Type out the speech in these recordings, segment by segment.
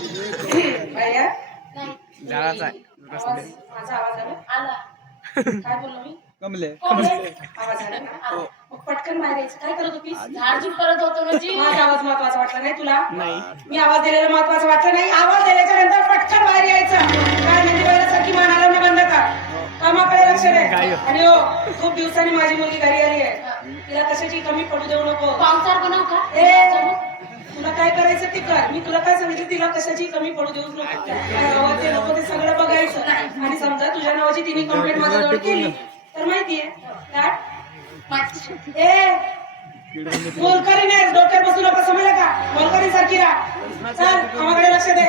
भैया झाडाचा माझा आवाज आला काय बोललो मी कमले आवाज आला ना मग पटकन बाहेर यायचं काय करत होतीस झाडझूड करत होतो ना जी. माझा आवाज महत्वाचा वाटला नाही तुला नाही मी आवाज दिलेला महत्वाचा वाटला नाही आवाज दिल्याच्या नंतर पटकन बाहेर यायचं काय मेहंदी बाळासारखी मानाला मी बंद कर कामाकडे लक्ष दे आणि हो खूप दिवसांनी माझी मुलगी घरी आली आहे तिला कशाची कमी पडू देऊ नको पावसार बनव का तुला काय करायचं ते कर मी तुला काय सांगितलं तिला कशाची कमी पडू देऊच नको काय हवं ते नको ते सगळं बघायचं आणि समजा तुझ्या नावाची तिने कंप्लेंट माझ्याजवळ केली तर माहितीये मोलकरी नाही डोक्यात बसू नका समजलं का मोलकरी सारखी राहा चल कामाकडे लक्ष दे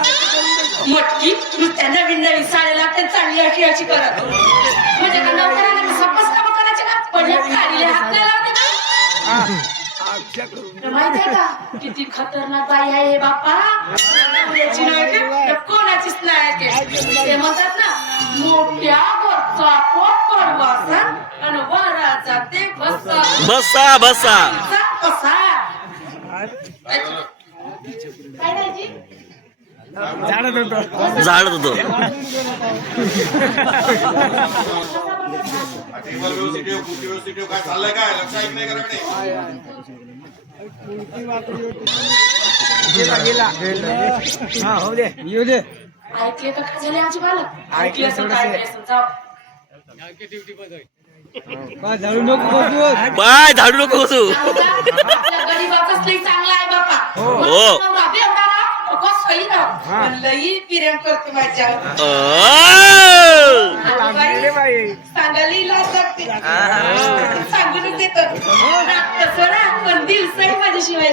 मटकी नुसत्या नवीन नवीन साड्याला ते चांगली अशी अशी करत म्हणजे का नोकराने सपस काम करायचे का पडल्या खाली हात नाही लावते का माहितीये का किती खतरनाक बाई आहे हे बाप्पा याची नाही कोणाचीच नाही ते म्हणतात ना मोठ्या घरचा पोट बसा आणि वराचा ते बसा बसा बसा बसा काय नाही जी. झाडत होतो झाडत होतो काय चाललंय काय लक्ष ऐक नाही गेला हा हो दे येऊ दे ऐकले का काय झाले आजी बालक ऐकलं ऐकलं थोडंसं. काय झाडू नको बसू बाय झाडू नको बसू आपल्या गरीबाचाच लई चांगला आहे बापा हो. लई प्रेम करते माझ्या सांगायला लाज लागते सांगूनच देतो पण दिल सही माझ्याशिवाय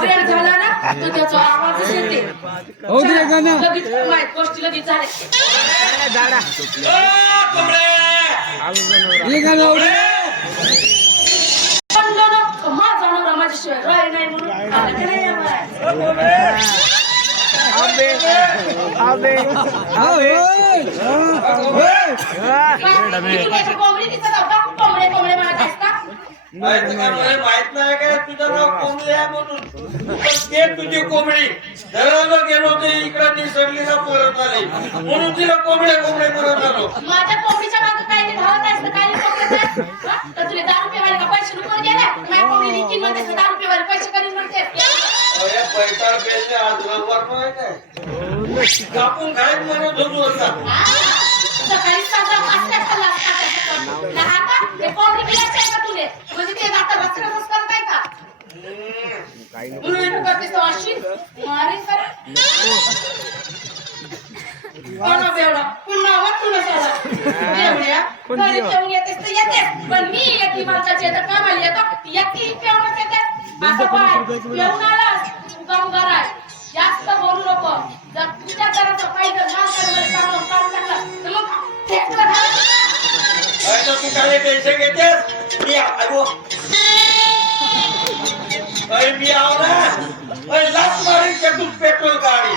वेळ झाला ना तो त्याचा आवाजच येते लगेच माहित गोष्टी लगेच झाल्या म्हणलं ना माझा नवरा माझ्याशिवाय राही नाही म्हणून आलं का नाही कोंबडी दिसत होता कोंबडे कोंबडे मारतास का माहित नाही काय तुझं नाव कोंबडी आहे म्हणून पण ते तुझी कोंबडी धरायला गेलो ते इकडे निसर्गीला परत आली म्हणून तिला कोंबडे कोंबडे परत आलो माझ्या कोंबडीच्या मागं काय नाही धावत आहेस तर काय नाही पकडत आहेस? हा? तर तुला 10 रुपये वाले का पैसे नको गेले माझ्या कोंबडीने किंमत आहे 10 रुपये वाले पैसे कधी म्हणते अरे पैसा पेलने आज रविवार नाही काय कापून खायत म्हणत होतो आता सकाळी साधा वाजता खाल्ला असता लहान का ते कोंबडी बिलाचे का तुले म्हणजे ते आता रचनाच करताय का म्हणून करतेस तो अशी मारे कर कोणा बेवडा पुन्हा वाटून आला बेवड्या घरी ठेवून येतेस तर येतेस पण मी येते माणसाची तर कामाला येतो येते ठेवून येते असं पाय येऊन आलास काम कराय जास्त बोलू नको जर तुझ्या घराचा फायदा माणसाला काम काढून टाकला तर मग फेकलं अरे तू काय टेन्शन घेतेस मी आलो अरे मी आव ना अरे लाच मारी का तू पेट्रोल गाडी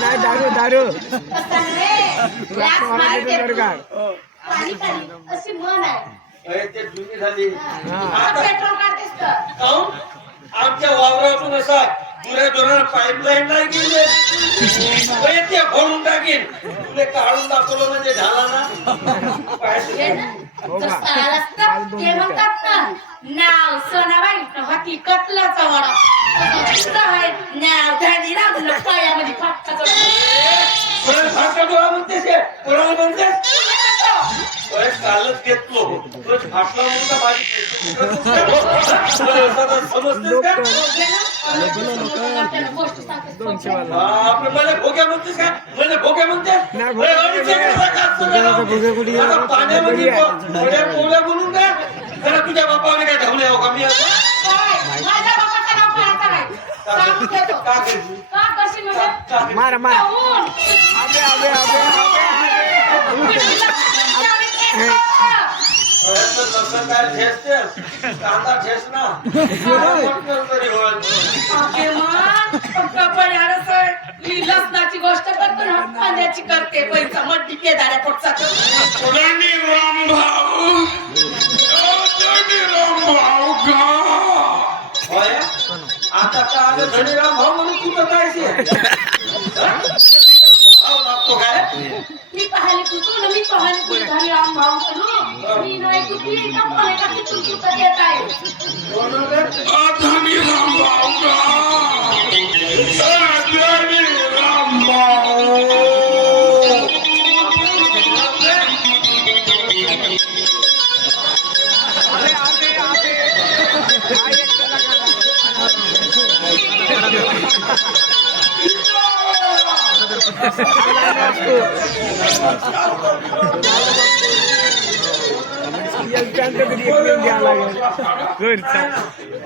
नाही दारू दारू पाणी पाणी अशी मन आहे अरे ते जुनी झाली आता पेट्रोल काढतेस का काऊन आमच्या वावरातून असा पुऱ्या धोरण पाईपलाईन नाही गेले ते फोडून टाकीन तुले काढून दाखवलं म्हणजे झाला ना ते म्हणतात ना नाव सोनाबाई हकीकतला चवडा नाव धनी राजूला पायामध्ये फाटका कोणाला म्हणतेस कोणाला म्हणतेस कालच घेतलो फाटला म्हणून का माझी समजतेस का आपलं मला भोग्या म्हणतेस का मला भोग्या म्हणतेस पाण्यामध्ये पोळ्या म्हणून का खरं तुझ्या बापाने काय धावले हो का मी माझ्या बापाचं नाव काढायचं नाही सांगून देतो का करशील का करशील म्हणजे मारा मारा काहून? लसण काय ठेसतेस कांदा ठेस ना तरी होईल लसणाची गोष्ट करतो ना कांद्याची करते पैसा मट्टी पेदाऱ्या पोटचा ही का कोण आहे का किती उत्तर देत आहे अधनी रामभाऊ का अधनी रामभाऊ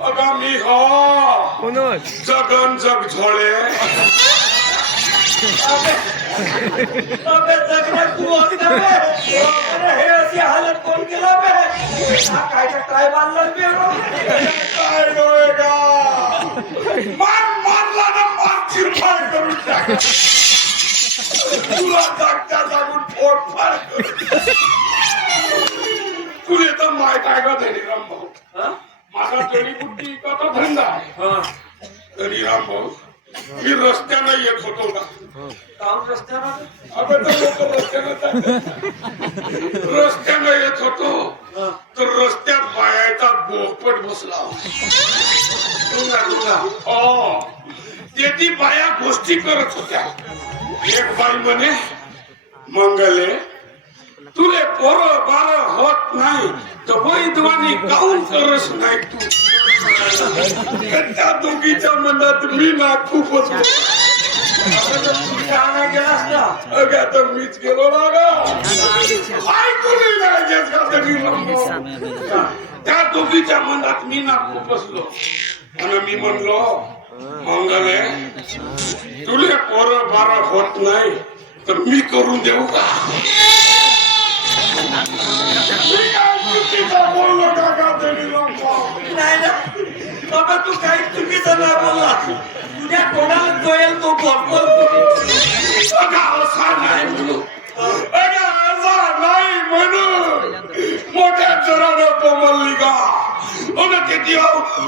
आगामी हो जगन जग झोळे जगण्यात तू असता हे अशी हालत कोण केला काय बांधला काय का मान मारला ना मान चिरफाड करून टाक तुला जागच्या जागून फोडफाड करून तुले तर माय काय का धनी रामभाऊ माझा जडीबुट्टी इकाचा धंदा आहे धनी रामभाऊ मी रस्त्यानं येत होतो का रस्त्यानं येत होतो तर रस्त्यात बायाचा बोपट बसला ती बाया गोष्टी करत होत्या एक बाई म्हणे मंगले तुले पोरं बार होत नाही तर वैद्वानी काऊन करस नाही तू त्या दोघीच्या मनात मी ना खूपच गेलास ना आता मीच गेलो ना ऐकूनही नाही घेत का तरी त्या दोघीच्या मनात मी ना खूप बसलो आणि मी म्हणलो मंगले तुले पोरं बार होत नाही तर मी करून देऊ का बोललो का तरी नाही ना बाबा तू काही चुकीचं नाही बोलला तुझ्या कोणाला कळेल तो असा नाही म्हणू मोठ्या जरानं बोमलली का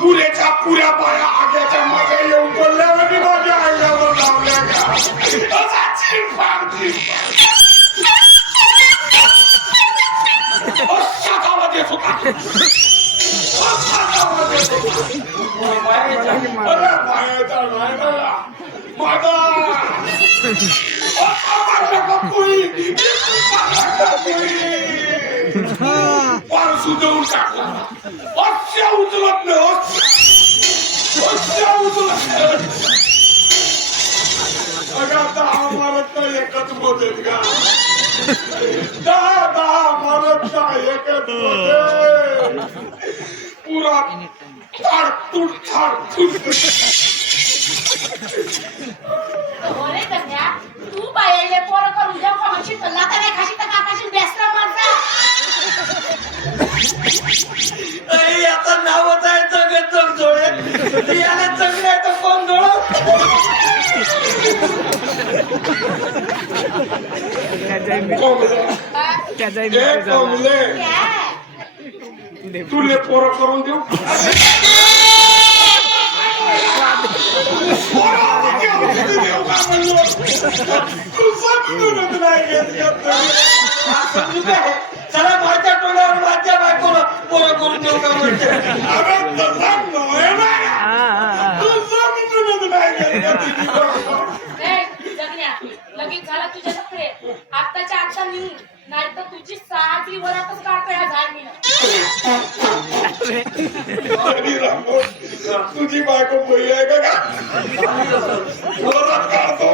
पुरेच्या पुऱ्या बाया आग्याच्या मागे येऊन बोलल्या आणि माझ्या आईल्यावर लावल्या का असा चिरफाड आवाज येत होता सुजवून टाकला अशा उचलत नाही दहा मारत नाही एकच बोलत का दहा मारत नाही एकच पुरा थाडतूड अरे कन्या तू बायाले पोरं करून देऊ का म्हणशील तर लाथा नाही खाशी तर का खाशील बेसरा मारता आता नावच आहे जगत जग जोडे याला जगण्याचं कोण जोड तुले पोरं करून देऊ चला माझ्या टोळ्यावर माझ्या बायकोला पोरं करून देऊ का म्हणते लगेच झाला तुझ्या सगळे आत्ताच्या आता मी नाही तर तुझी साधी वरातच काढतो या झाड मी तुझी बायको बोलली आहे का वरात काढतो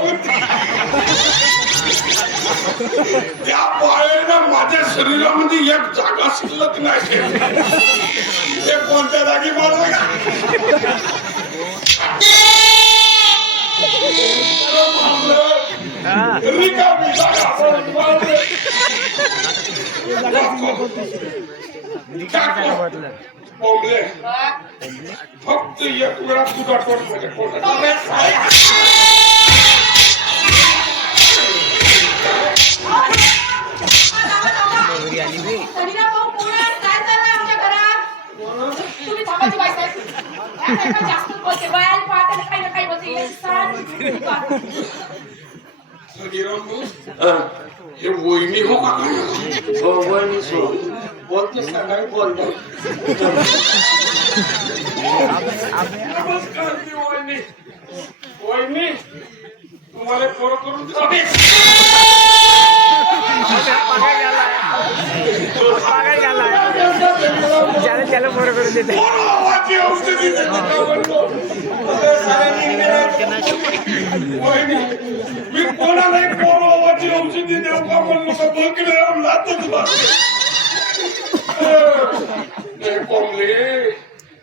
त्या बाळेनं माझ्या शरीरामध्ये एक जागा शिल्लक नाही ते कोणत्या जागी मारलं का रिकामी जागा बोंबले फक्त एक वेळा तुझा टोट माझ्या पोटात तुम्ही थांबाची बाई साहेब जास्त बोलते बायाला पाहताना काही ना काही बोलते हे वहिनी हो का? बोलतेस का काही बोल नमस्कार ती वहिनी वहिनी तुम्हाला फोन करून पागल झाला त्याला बरं करून देते मी कोणालाही कोरोनाची औषधी देऊ का म्हणलो का बघितलं लातच कोंबले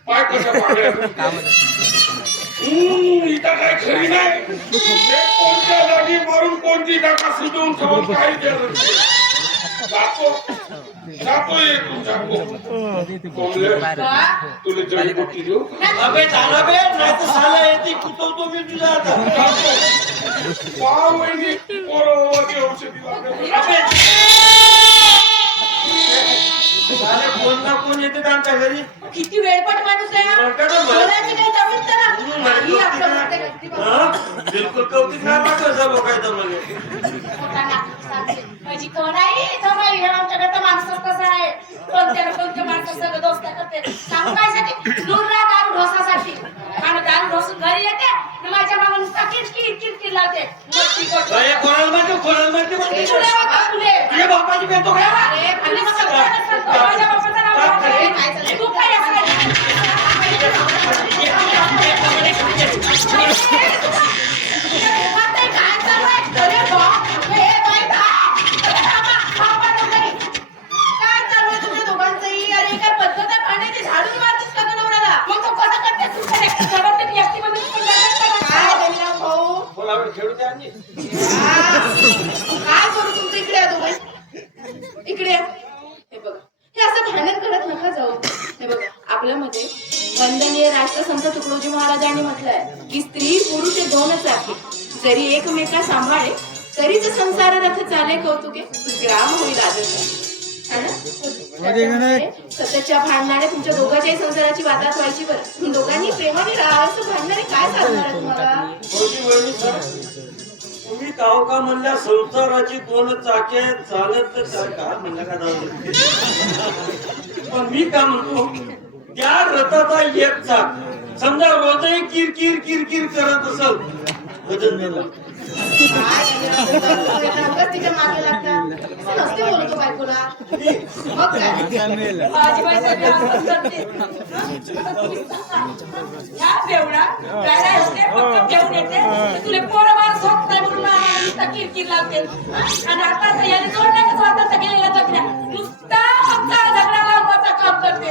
पाय कशा पाडल्या इथं काय खरी नाही कोणत्या जागी मारून कोणती जागा शिजवून ठेवून काही केलं जातो जातो ये तू जातो कोंबले तुला जडीबुटी देऊ अबे झाला बे नाही तर साला येते कुतवतो मी तुला आता वाव वहिनी कोरोनाची औषधी साले कोण ना कोण येते आमच्या घरी किती वेळपट माणूस आहे हा. बोलायची काही जमीन तर नाही आपलं प्रत्येक व्यक्ती बघ. बिलकुल कौतिक नाही वाटत लोकांचं म्हणजे पोटाला सांगते. माझी कोण आहे इथं बाई, हे आमच्याकडे माणसं कसं आहे कोणत्या ना कोणत्या माणसं सगळं दोस्ता करते सांगू कायसाठी नुरा दारू ढोसासाठी आणि दारू ढोसून घरी येते आणि माझ्या मागून नुसता किरकिर किरकिर लावते मस्ती करते. कोणाला म्हणते तुला बघा, तुले. तुझ्या बापाची पेतो काय अरे, खाली मग सगळ्यांना सांगतो, माझ्या बापाचं नाव काय? तू काय असं काय चालू आहे? अरे बाप, हे बाई बाप. अरे बाबा, बाबा नोकरी. काय चालू आहे तुमच्या दोघांचंही? अरे काय पद्धत आहे भांड्याची? झाडून मारतेस का गं नवऱ्याला? मग तो कसं करतेस तू? काय घरात ती एकटी बंद करून जातेस का? काय दलिराम भाऊ? बोलावे खेळू द्या आणि काय करू तुमचं? इकडे या दोघं. इकडे या. हे बघा, हे असं भांडण करत नका जाऊ. हे बघा, आपल्यामध्ये वंदनीय राष्ट्रसंत तुकडोजी महाराजांनी म्हटलंय की स्त्री पुरुष हे दोनच आहे. जरी एकमेका सांभाळे तरीच संसार रथ चाले कौतुके ग्राम होईल आदर्श. है ना? त्याच्यामुळे सततच्या भांडणाने तुमच्या दोघांच्याही संसाराची वादात व्हायची बरं. दोघांनी प्रेमाने राहावं असं भांडणाने काय साधणार आहे तुम्हाला? तुम्ही काव का म्हणल्या संसाराची दोन चाके चालत तर का म्हणलं का जाऊ पण मी का म्हणतो त्या रथाचा एक चाक समजा रोजही किरकिर किरकिर करत असल वजन नेला काय उगाच तिच्या मागे लागतात. असं नसते बोलतो बायकोला. मग काय? माझी बाई सगळी असंच करते. ह्या बेवडा काय नाही होते, फक्त जेवून येते. तुला पोरं बाळ झोप नाही म्हणून आम्हाला नुसता किरकिर लावते. आणि आता तर याने जोडला की तो आता गेलेला जगण्या नुसता आमचा झगडा लावण्याचं काम करते.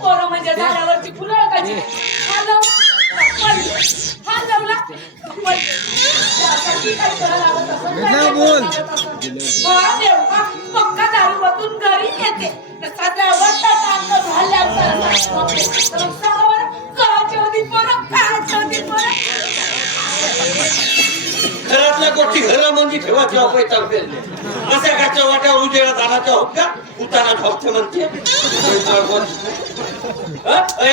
पोरं म्हणजे झाडावरची फुलं कशी हा लावला पक्का दारू बसून घरी येते सध्या घरातल्या गोष्टी घरामध्ये ठेवा तेव्हा पैसा असेल अशा काच्या वाट्या उजेडा दानाच्या होत का उताना ठोकते म्हणते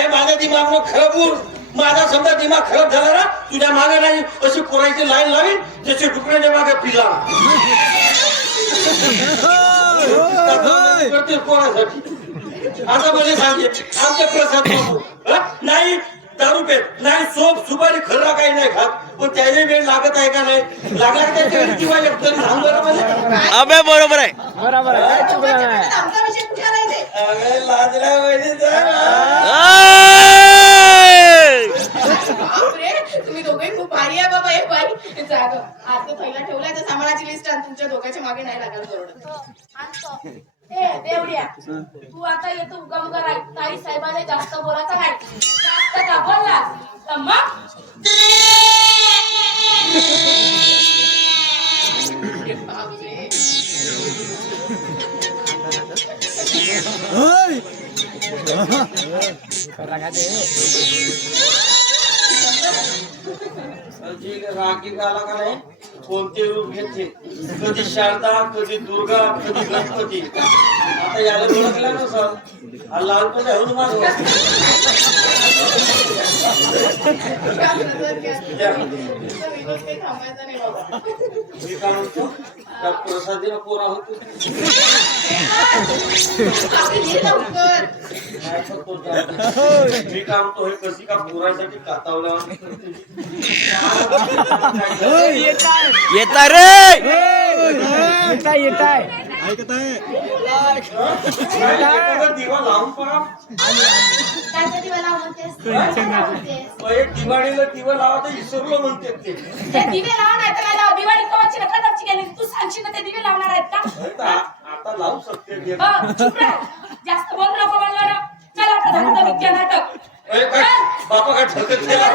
माझा दिमाग खराब होऊन माझा समजा दिमाग खराब झाला ना तुझ्या मागे नाही अशी पोरायची लाईन लावीन जसे डुकऱ्याच्या मागे पिला पोरासाठी आता म्हणजे सांगे आमच्या प्रसाद बाबू नाही दारू पेत नाही सोप सुपारी खर्रा काही नाही खात पण त्याने वेळ लागत आहे का नाही लागला त्याच्या वेळी किंवा तरी सांग बरं म्हणजे अबे बरोबर आहे बरोबर आहे काय चुकलं नाही आमचा विषय कुठला नाही ते. अरे लाजल्या वहिनी बापरे, तुम्ही दोघे खूप भारी आहे बाबा. एक बाई जाग आज तो थैला ठेवलाय तर सामानाची लिस्ट आणि तुमच्या दोघांच्या मागे नाही लागायला बरोबर. ए देवड्या, तू आता येतो उगम करा ताई साहेबाला जास्त बोलायचं नाही. जास्त का बोलला तर मग राखी आला का नाही कोणते रूप घेतले कधी शारदा कधी दुर्गा कधी गणपती आता याला ओळखला ना सर हा लहानपणी हनुमान थांबायचं नाही बाबा. मी काय म्हणतो त्या प्रसादीला पोरा होतो आपली घे लवकर. काय करतो जा. मी काम तो हे कशी का पुरायसाठी कातावल्या येता रे येताय दिवा लावून पहा. कायचा दिवा लावून म्हणतेस? कायचा म्हणतेस? एक दिवाळीला दिवा लावा तर विसरलो म्हणते ते. ते दिवे लावा नाही तर काय लावा? दिवाळी कवाची ना कदाची गेली तू सांगशील ना ते दिवे लावणार आहेत का? आता लावू शकते ते. चुप राह. जास्त बोल नको म्हणलं ना. चल आपलं धंदा विद्या नाटक. काय बापा काय ठरकत केला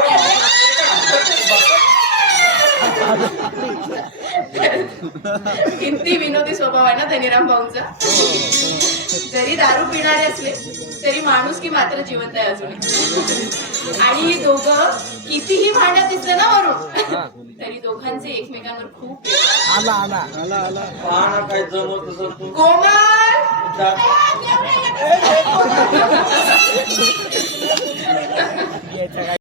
किती विनोदी स्वभाव आहे ना धनीराम भाऊंचा. जरी दारू पिणारे असले तरी माणूस की मात्र जिवंत आहे अजून. आणि ही दोघं कितीही भांड्यात दिसलं ना वरून तरी दोघांचे एकमेकांवर खूप पहा ना काय जमत असेल तू. कोमल जा.